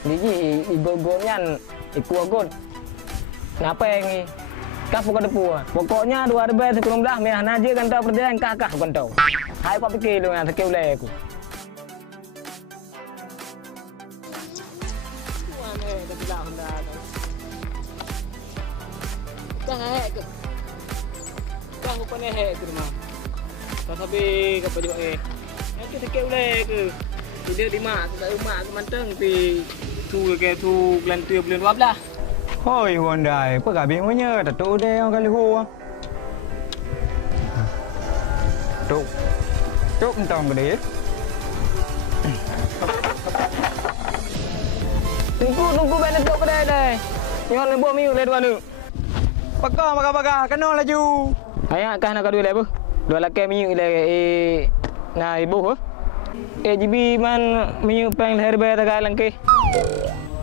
Gigi igo-gonyan ikuagot. Kenapa yang ni? Kah bukan depu. Pokoknya 2019 meh naje kan tahu perjalanan kakak bukan tahu. Hai pak fikir lu yang sekil ulai aku. Tuan dah bilang dah. Kah ke? Kah bukan ke rumah. Tak sabi ke pajak Nanti sekil ulai ke. Dia di mak ke manteng pi tu ke tu bulan 3 bulan 12. Hoi Hyundai, apa kabin punya? Tahu dia orang kali ho. Tuk. Tuk entong gede. Tunggu ben tuk kedai dai. Nyon le buat miu le dua nu. Pakar, kena laju. Ayak kah nak dua le bu. Dua laki miu le na ibu ho. JB man miu peng leher be tagai langki.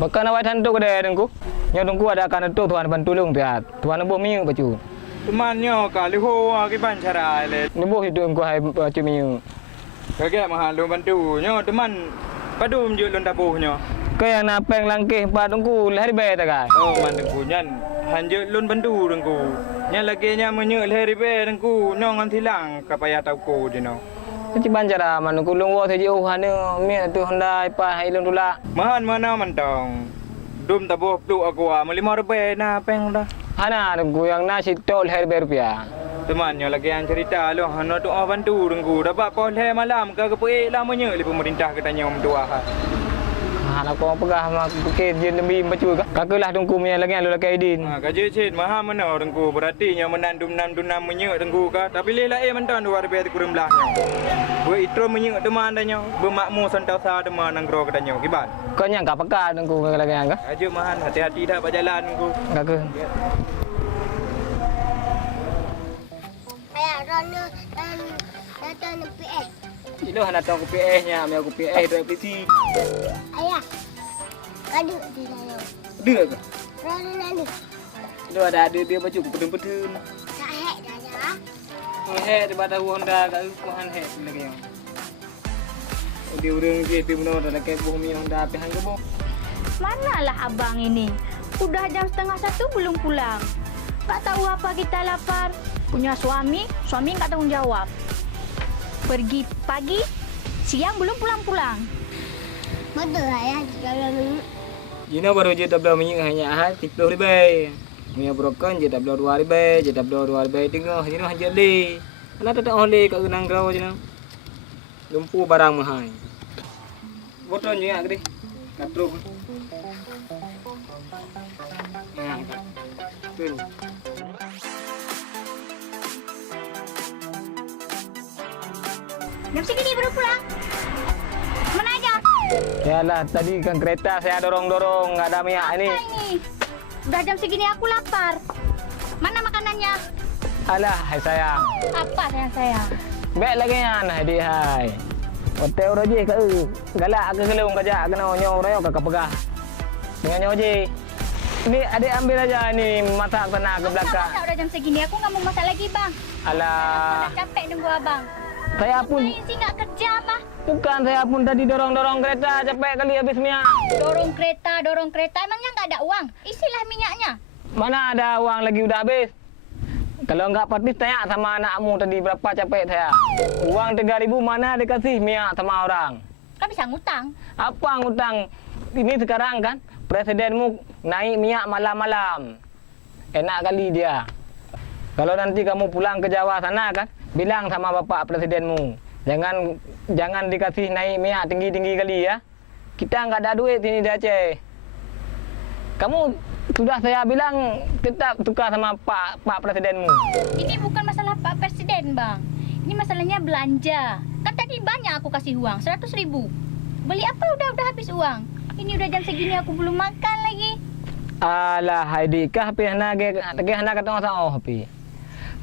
Bakal nak watan tuk kedai dengku. Nyo tunggu ada akan tu tuan bantu lung piat. Tuan nembuh miu baju. Temannya kali ho ke ban cara le. Nembuh hidup engko hai baju miu. Kagak mahal lu bantu. Nyo teman padu menjuk lon tabuhnya. Ke yang nak peng langki pa tunggu leher be tagai. Oh man dengku nyan. Hanjuk lon bantu dengku. Nya lagi nya menyu leher be dengku. Nyo ngan tilang kapaya tau ko dino. Ci banjara man ku lung wo seji hane mi tu Honda pa hai lung dula. Mahan mana mantong. Dum tabuh peluk aku RM5 na peng dah. Hana tunggu yang nasi tol leher be rupiah. Temannya lagi yang cerita lu hana doa bantu dengku. Dapat poleh malam ke kepuik lamanya li pemerintah katanya tua ha. Hana ko pegah mak fikir je lebih baju kakalah tunggu mi lagi lu lagi idin. Ha kaje cit maha mana dengku berarti nya menandum nam menye dengku ka tapi le lae mentan RM2 kurang belahnya. Buat itu menye teman danya bermakmu santau sa teman nanggro katanya kiban. Kau nyang kap pekah tunggu lagi yang ka? Aja mahan hati-hati dah berjalan dengku. Kakak. Ayah, Rana dan PS. Itu hana tahu PS nya, mi aku PS tu PC. Ayah, kadu di dalam. Dia ke? Rana nanti. Itu ada dia baju pedun-pedun. Tak hek dah ya. Oh he daripada Honda kat kuhan he lagi yang. Dia urang je dia benar dah ke bumi Honda pe hang gebo. Manalah abang ini? Udah jam 12:30 belum pulang. Tak tahu apa kita lapar. Punya suami tak tanggung jawab. Pergi pagi, siang belum pulang-pulang. Betul ayah di dalam ini. Jina baru je tak belum minyak hanya ha 30 ribu. Minyak broken je tak belum 2 ribu, je tak belum 2 ribu tengah jina hanya le. Ana tak oleh kat genang grau jina. Lumpuh barang mahal. Botol je gede. Katruk. Ya. Betul. Jam segini baru pulang. Mana aja? Yalah tadi kan kereta saya dorong-dorong enggak ada minyak ini. Apa ini? Udah jam segini aku lapar. Mana makanannya? Alah hai sayang. Apa sayang? Baik lagi yan hai di hai. Hotel roje ke galak ke gelung kajak kena nyo royo ke pegah. Dengan nyo je. Ni adik ambil aja ni masak sana ke belakang. Masak udah jam segini aku enggak mau masak lagi, Bang. Alah. Udah capek nunggu abang. Saya pun Saya sih enggak kerja apa? bukan saya pun tadi dorong-dorong kereta capek kali habis minyak. Dorong kereta emangnya enggak ada uang? Isilah minyaknya. Mana ada uang lagi udah habis. Kalau enggak partis tanya sama anakmu tadi berapa capek saya. Uang 3.000 mana dikasih minyak sama orang. Kan bisa ngutang. Apa ngutang? Ini sekarang kan presidenmu naik minyak malam-malam. Enak kali dia. Kalau nanti kamu pulang ke Jawa sana kan, bilang sama bapak presidenmu. Jangan dikasih naik minyak tinggi-tinggi kali ya. Kita enggak ada duit ini di Aceh. Kamu sudah saya bilang tetap tukar sama Pak Presidenmu. Ini bukan masalah Pak Presiden, Bang. Ini masalahnya belanja. Kan tadi banyak aku kasih uang, 100.000. Beli apa udah habis uang. Ini udah jam segini aku belum makan lagi. Alah, Haidi, kah pi hana kata orang oh pi.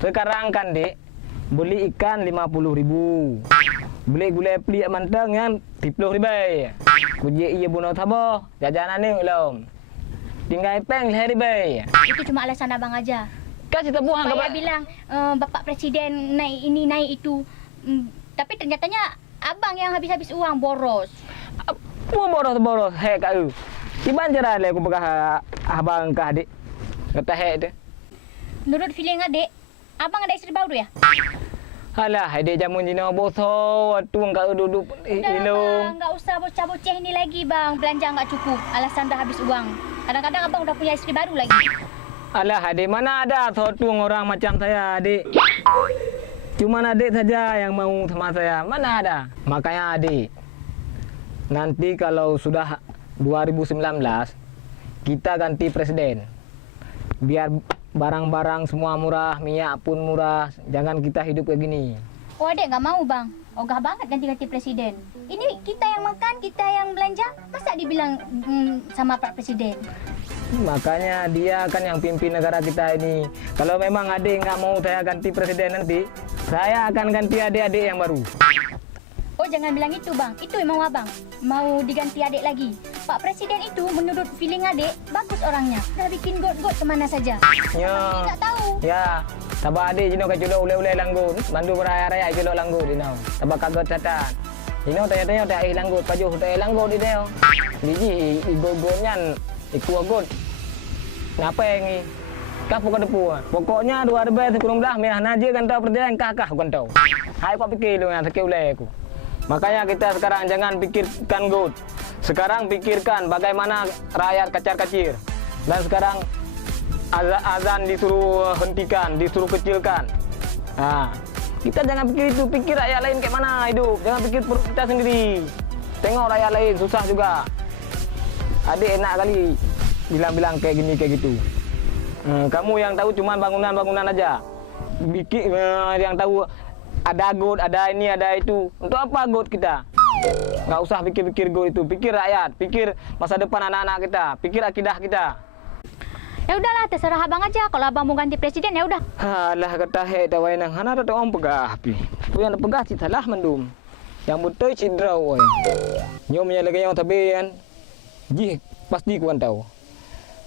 Sekarang kan, Dek, beli ikan 50.000. Beli gulai pelik mantang yang 30.000. Kuji iya bunuh sabah, jajanan ni belum. Tinggal peng 2.000. Itu cuma alasan abang aja. Kasih tebuhan Saya ke bilang Bapak Presiden naik ini naik itu. Tapi ternyatanya abang yang habis-habis uang boros. Apa boros-boros hek kau. Iban cara le aku begah abang ke adik. Kata hek dia. Menurut feeling adik, abang ada isteri baru ya? Alah, adik jamun jina bosor. Tuang kau duduk Dah lah, ilung. bang, enggak usah bocah-bocah ini lagi bang. Belanja enggak cukup. Alasan dah habis uang. Kadang-kadang abang udah punya isteri baru lagi. Alah, adik mana ada sotung orang macam saya, adik. Cuma adik saja yang mau sama saya. Mana ada? Makanya adik, nanti kalau sudah 2019, kita ganti presiden. Biar barang-barang semua murah, minyak pun murah. Jangan kita hidup kayak gini. Oh adik enggak mau bang. Ogah banget ganti-ganti presiden. Ini kita yang makan, kita yang belanja. Masa dibilang sama Pak Presiden? Makanya dia kan yang pimpin negara kita ini. Kalau memang adik nggak mau saya ganti presiden nanti, saya akan ganti adik-adik yang baru. Oh jangan bilang itu bang, itu mau abang. Mau diganti adik lagi. Pak Presiden itu menurut feeling adik, bagus orangnya. Dah bikin got-got kemana saja. Ya, Tak tahu. ya. Tabak adik jino ke julok ule-ule langgut. Mandu beraya-raya julok langgut dino. Tabak kagot catat. Jino tanya-tanya tak ih langgut, pajuh tak ih langgut di dino. Biji igo-gonyan iku agot. Kenapa yang ni? Kah pokok depu. Pokoknya 2019 merah naje kan tahu perjalanan kah kan tahu. Hai kau fikir lu yang sakit ule aku. Makanya kita sekarang jangan pikirkan god. Sekarang pikirkan bagaimana rakyat kacar-kacir. Dan sekarang azan disuruh hentikan, disuruh kecilkan. Nah, kita jangan pikir itu, pikir rakyat lain kayak mana hidup. Jangan pikir perut kita sendiri. Tengok rakyat lain susah juga. Adik enak kali bilang-bilang kayak gini kayak gitu. Kamu yang tahu cuma bangunan-bangunan aja. Bikin yang tahu ada god, ada ini, ada itu. Untuk apa god kita? Nggak usah pikir-pikir god itu. Pikir rakyat, pikir masa depan anak-anak kita, pikir akidah kita. Ya udahlah, terserah abang aja. Kalau abang mau ganti presiden ya udah. Alah kata hek dah wainang hana ada orang pegah api. Tu yang pegah si salah mendum. Yang betul cindra oi. Nyo menyalakan yang tapi kan. Ji pasti ku kan tahu.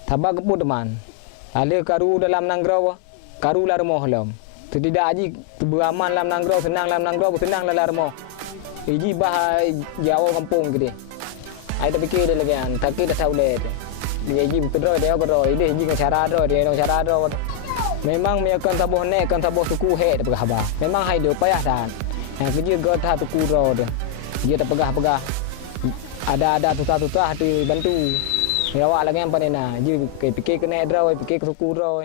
Tabak kepu teman. Ada karu dalam nanggrau, karu lar moh lam. Tidak aji beraman dalam nanggrau, senang dalam nanggrau, senang lar moh. Iji bah Jawa kampung gede. Ai dah fikir dia lagi an, tapi dah tahu le. Dia iji kedro dia kedro, dia iji cara dro, dia cara dro. Memang meyakan taboh nek, kan taboh suku he dah pegah. Memang hai dia payah dan. Yang kerja god ha suku dro dia. Dia dah pegah-pegah. Ada tutah-tutah tu bantu. Ya awak lagi yang panena. Ji fikir kena dro, fikir ke suku dro.